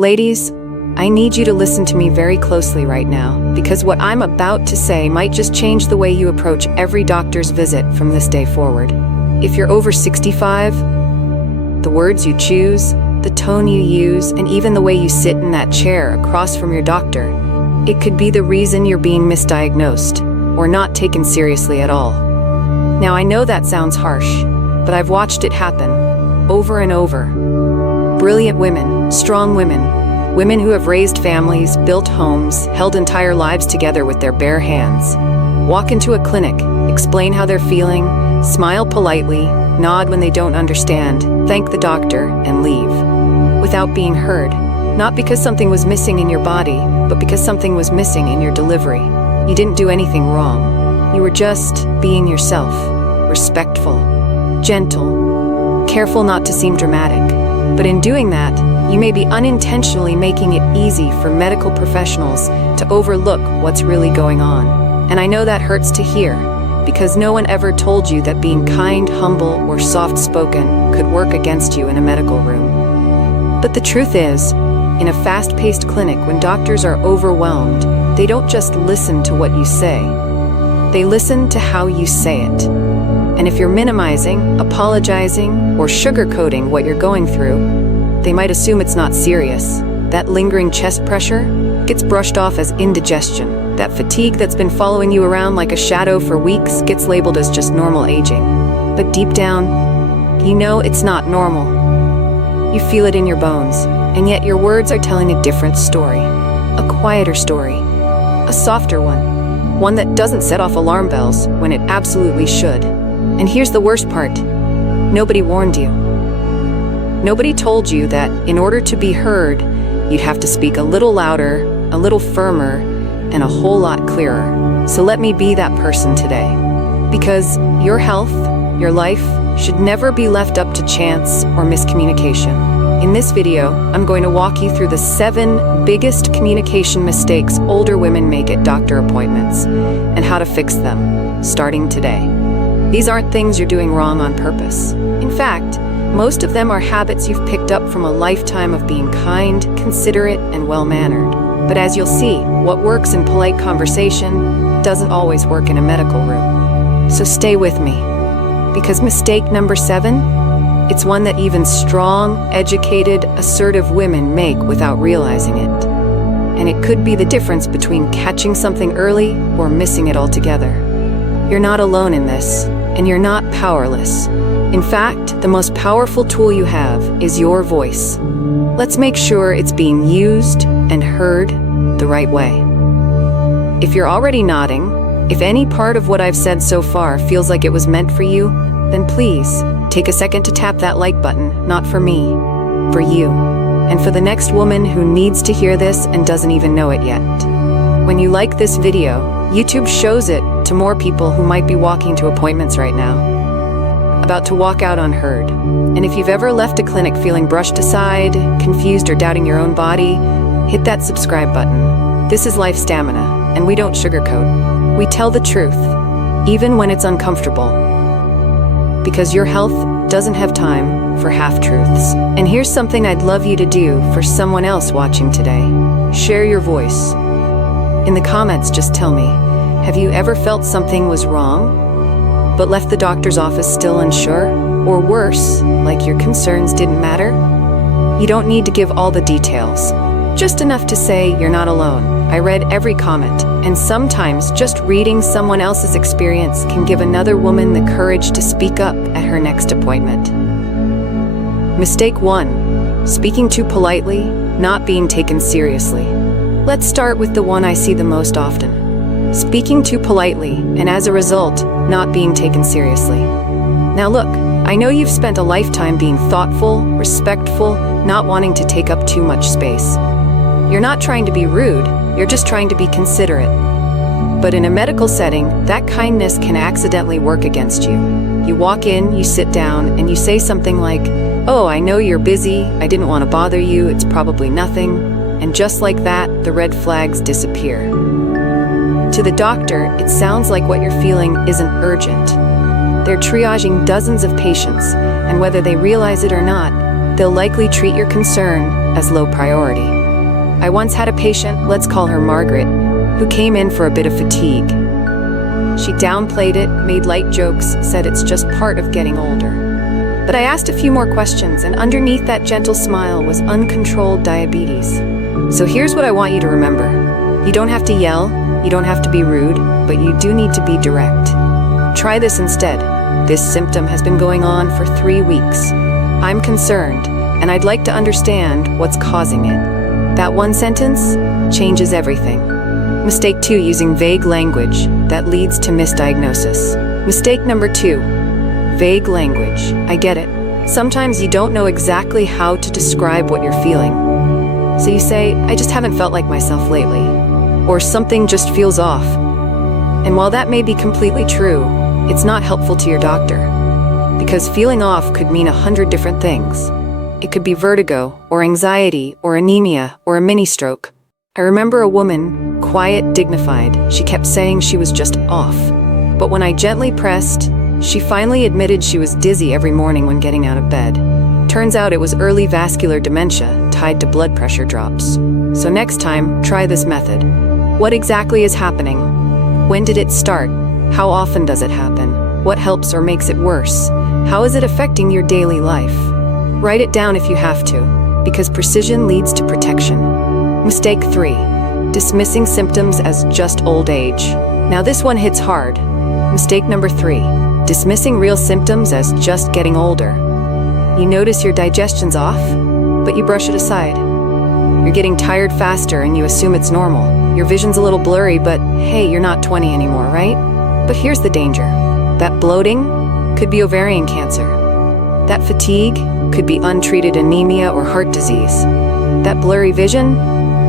Ladies, I need you to listen to me very closely right now, because what I'm about to say might just change the way you approach every doctor's visit from this day forward. If you're over 65, the words you choose, the tone you use, and even the way you sit in that chair across from your doctor, it could be the reason you're being misdiagnosed or not taken seriously at all. Now, I know that sounds harsh, but I've watched it happen over and over. Brilliant women, strong women, women who have raised families, built homes, held entire lives together with their bare hands, walk into a clinic, explain how they're feeling, smile politely, nod when they don't understand, thank the doctor, and leave, without being heard. Not because something was missing in your body, but because something was missing in your delivery. You didn't do anything wrong. You were just being yourself, respectful, gentle, careful not to seem dramatic. But in doing that, you may be unintentionally making it easy for medical professionals to overlook what's really going on. And I know that hurts to hear, because no one ever told you that being kind, humble, or soft-spoken could work against you in a medical room. But the truth is, in a fast-paced clinic, when doctors are overwhelmed, they don't just listen to what you say. They listen to how you say it. And if you're minimizing, apologizing, or sugarcoating what you're going through, they might assume it's not serious. That lingering chest pressure gets brushed off as indigestion. That fatigue that's been following you around like a shadow for weeks gets labeled as just normal aging. But deep down, you know it's not normal. You feel it in your bones, and yet your words are telling a different story. A quieter story. A softer one. One that doesn't set off alarm bells when it absolutely should. And here's the worst part. Nobody warned you. Nobody told you that in order to be heard, you'd have to speak a little louder, a little firmer, and a whole lot clearer. So let me be that person today. Because your health, your life, should never be left up to chance or miscommunication. In this video, I'm going to walk you through the 7 biggest communication mistakes older women make at doctor appointments and how to fix them, starting today. These aren't things you're doing wrong on purpose. In fact, most of them are habits you've picked up from a lifetime of being kind, considerate, and well-mannered. But as you'll see, what works in polite conversation doesn't always work in a medical room. So stay with me, because mistake number 7, it's one that even strong, educated, assertive women make without realizing it. And it could be the difference between catching something early or missing it altogether. You're not alone in this, and you're not powerless. In fact, the most powerful tool you have is your voice. Let's make sure it's being used and heard the right way. If you're already nodding, if any part of what I've said so far feels like it was meant for you, then please take a second to tap that like button, not for me, for you, and for the next woman who needs to hear this and doesn't even know it yet. When you like this video, YouTube shows it to more people who might be walking to appointments right now, about to walk out unheard. And if you've ever left a clinic feeling brushed aside, confused, or doubting your own body, hit that subscribe button. This is LifeStamina, and we don't sugarcoat. We tell the truth, even when it's uncomfortable. Because your health doesn't have time for half-truths. And here's something I'd love you to do for someone else watching today. Share your voice. In the comments, just tell me, have you ever felt something was wrong, but left the doctor's office still unsure? Or worse, like your concerns didn't matter? You don't need to give all the details, just enough to say you're not alone. I read every comment, and sometimes just reading someone else's experience can give another woman the courage to speak up at her next appointment. Mistake 1, speaking too politely, not being taken seriously. Let's start with the one I see the most often. Speaking too politely, and as a result, not being taken seriously. Now look, I know you've spent a lifetime being thoughtful, respectful, not wanting to take up too much space. You're not trying to be rude, you're just trying to be considerate. But in a medical setting, that kindness can accidentally work against you. You walk in, you sit down, and you say something like, "Oh, I know you're busy, I didn't want to bother you, it's probably nothing." And just like that, the red flags disappear. To the doctor, it sounds like what you're feeling isn't urgent. They're triaging dozens of patients, and whether they realize it or not, they'll likely treat your concern as low priority. I once had a patient, let's call her Margaret, who came in for a bit of fatigue. She downplayed it, made light jokes, said it's just part of getting older. But I asked a few more questions, and underneath that gentle smile was uncontrolled diabetes. So here's what I want you to remember. You don't have to yell, you don't have to be rude, but you do need to be direct. Try this instead. This symptom has been going on for 3 weeks. I'm concerned, and I'd like to understand what's causing it. That one sentence changes everything. Mistake 2, using vague language that leads to misdiagnosis. Mistake number 2, vague language. I get it. Sometimes you don't know exactly how to describe what you're feeling. So you say, I just haven't felt like myself lately, or something just feels off. And while that may be completely true, it's not helpful to your doctor, because feeling off could mean 100 different things. It could be vertigo, or anxiety, or anemia, or a mini stroke. I remember a woman, quiet, dignified. She kept saying she was just off. But when I gently pressed, she finally admitted she was dizzy every morning when getting out of bed. Turns out it was early vascular dementia tied to blood pressure drops. So next time, try this method. What exactly is happening? When did it start? How often does it happen? What helps or makes it worse? How is it affecting your daily life? Write it down if you have to, because precision leads to protection. Mistake 3, dismissing symptoms as just old age. Now this one hits hard. Mistake number 3, dismissing real symptoms as just getting older. You notice your digestion's off, but you brush it aside. You're getting tired faster and you assume it's normal. Your vision's a little blurry, but hey, you're not 20 anymore, right? But here's the danger. That bloating could be ovarian cancer. That fatigue could be untreated anemia or heart disease. That blurry vision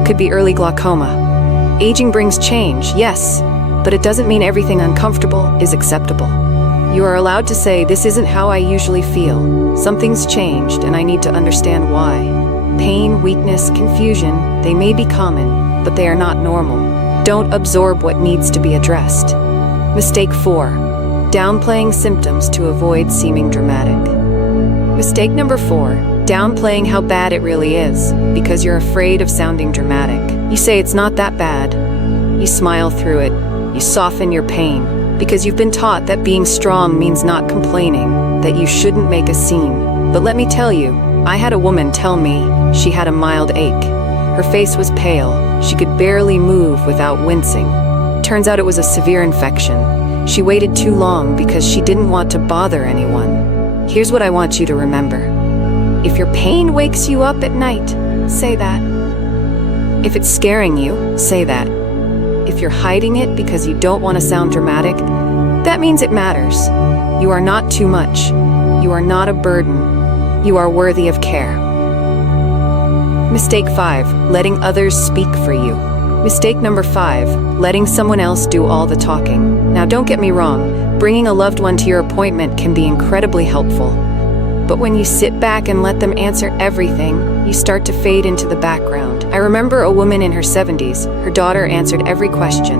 could be early glaucoma. Aging brings change, yes, but it doesn't mean everything uncomfortable is acceptable. You are allowed to say, this isn't how I usually feel. Something's changed and I need to understand why. Pain, weakness, confusion, they may be common, but they are not normal. Don't absorb what needs to be addressed. Mistake 4, downplaying symptoms to avoid seeming dramatic. Mistake number 4, downplaying how bad it really is, because you're afraid of sounding dramatic. You say it's not that bad. You smile through it. You soften your pain, because you've been taught that being strong means not complaining, that you shouldn't make a scene. But let me tell you, I had a woman tell me she had a mild ache. Her face was pale. She could barely move without wincing. Turns out it was a severe infection. She waited too long because she didn't want to bother anyone. Here's what I want you to remember. If your pain wakes you up at night, say that. If it's scaring you, say that. If you're hiding it because you don't want to sound dramatic, that means it matters. You are not too much. You are not a burden. You are worthy of care. Mistake 5, letting others speak for you. Mistake number 5, letting someone else do all the talking. Now don't get me wrong, bringing a loved one to your appointment can be incredibly helpful. But when you sit back and let them answer everything, you start to fade into the background. I remember a woman in her 70s, her daughter answered every question.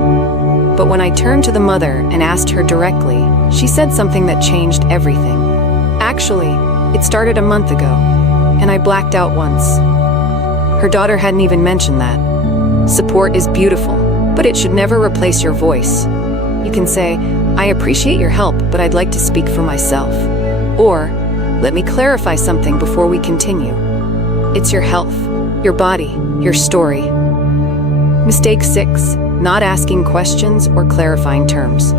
But when I turned to the mother and asked her directly, she said something that changed everything. Actually, it started a month ago, and I blacked out once. Her daughter hadn't even mentioned that. Support is beautiful, but it should never replace your voice. You can say, I appreciate your help, but I'd like to speak for myself. Or, let me clarify something before we continue. It's your health, your body, your story. Mistake 6, not asking questions or clarifying terms.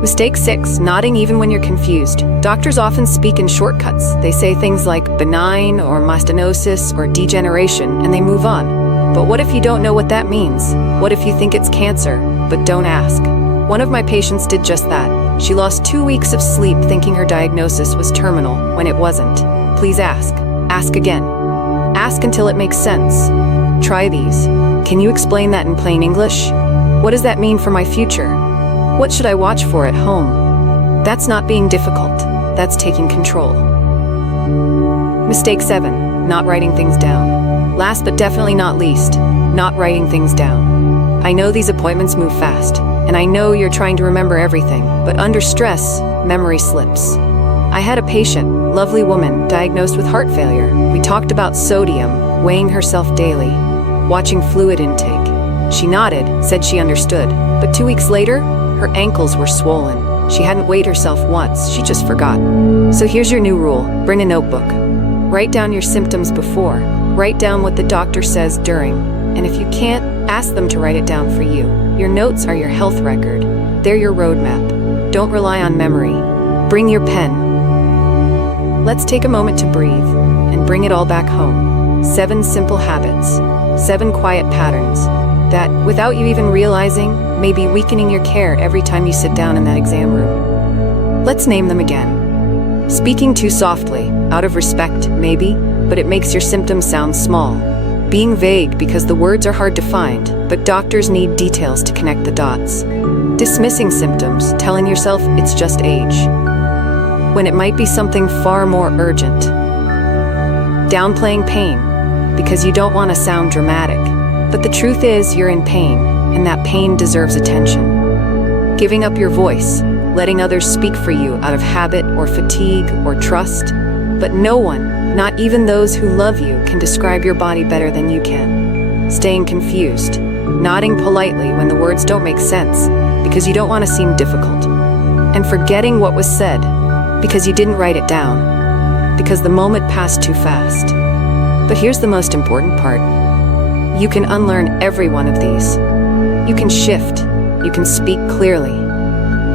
Mistake 6, nodding even when you're confused. Doctors often speak in shortcuts. They say things like benign or stenosis or degeneration, and they move on. But what if you don't know what that means? What if you think it's cancer, but don't ask? One of my patients did just that. She lost 2 weeks of sleep thinking her diagnosis was terminal when it wasn't. Please ask. Ask again. Ask until it makes sense. Try these. Can you explain that in plain English? What does that mean for my future? What should I watch for at home? That's not being difficult. That's taking control. Mistake 7, not writing things down. Last but definitely not least, not writing things down. I know these appointments move fast, and I know you're trying to remember everything, but under stress, memory slips. I had a patient, lovely woman, diagnosed with heart failure. We talked about sodium, weighing herself daily, watching fluid intake. She nodded, said she understood, but 2 weeks later, her ankles were swollen. She hadn't weighed herself once, she just forgot. So here's your new rule. Bring a notebook. Write down your symptoms before. Write down what the doctor says during. And if you can't, ask them to write it down for you. Your notes are your health record. They're your roadmap. Don't rely on memory. Bring your pen. Let's take a moment to breathe and bring it all back home. 7 simple habits. 7 quiet patterns that, without you even realizing, may be weakening your care every time you sit down in that exam room. Let's name them again. Speaking too softly, out of respect, maybe, but it makes your symptoms sound small. Being vague because the words are hard to find, but doctors need details to connect the dots. Dismissing symptoms, telling yourself it's just age, when it might be something far more urgent. Downplaying pain, because you don't want to sound dramatic, but the truth is you're in pain, and that pain deserves attention. Giving up your voice, letting others speak for you out of habit or fatigue or trust, but no one, not even those who love you, can describe your body better than you can. Staying confused, nodding politely when the words don't make sense, because you don't want to seem difficult. And forgetting what was said, because you didn't write it down, because the moment passed too fast. But here's the most important part. You can unlearn every one of these. You can shift. You can speak clearly.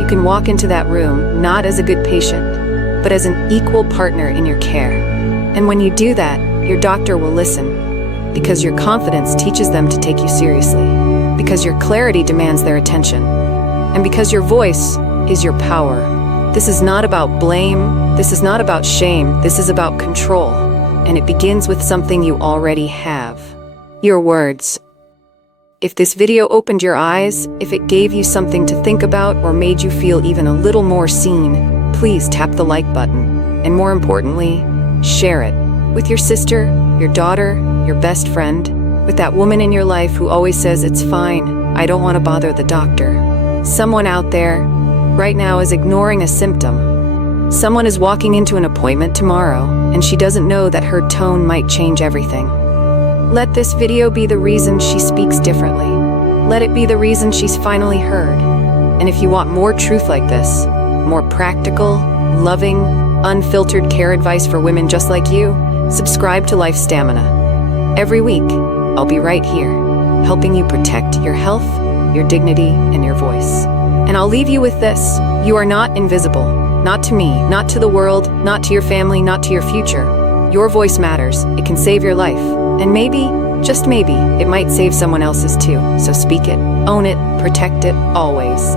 You can walk into that room not as a good patient, but as an equal partner in your care. And when you do that, your doctor will listen, because your confidence teaches them to take you seriously, because your clarity demands their attention, and because your voice is your power. This is not about blame. This is not about shame. This is about control. And it begins with something you already have. Your words. If this video opened your eyes, if it gave you something to think about or made you feel even a little more seen, please tap the like button. And more importantly, share it with your sister, your daughter, your best friend, with that woman in your life who always says, "It's fine, I don't want to bother the doctor." Someone out there right now is ignoring a symptom. Someone is walking into an appointment tomorrow, and she doesn't know that her tone might change everything. Let this video be the reason she speaks differently. Let it be the reason she's finally heard. And if you want more truth like this, more practical, loving, unfiltered care advice for women just like you, subscribe to LifeStamina. Every week, I'll be right here, helping you protect your health, your dignity, and your voice. And I'll leave you with this. You are not invisible. Not to me, not to the world, not to your family, not to your future. Your voice matters. It can save your life. And maybe, just maybe, it might save someone else's too. So speak it, own it, protect it, always.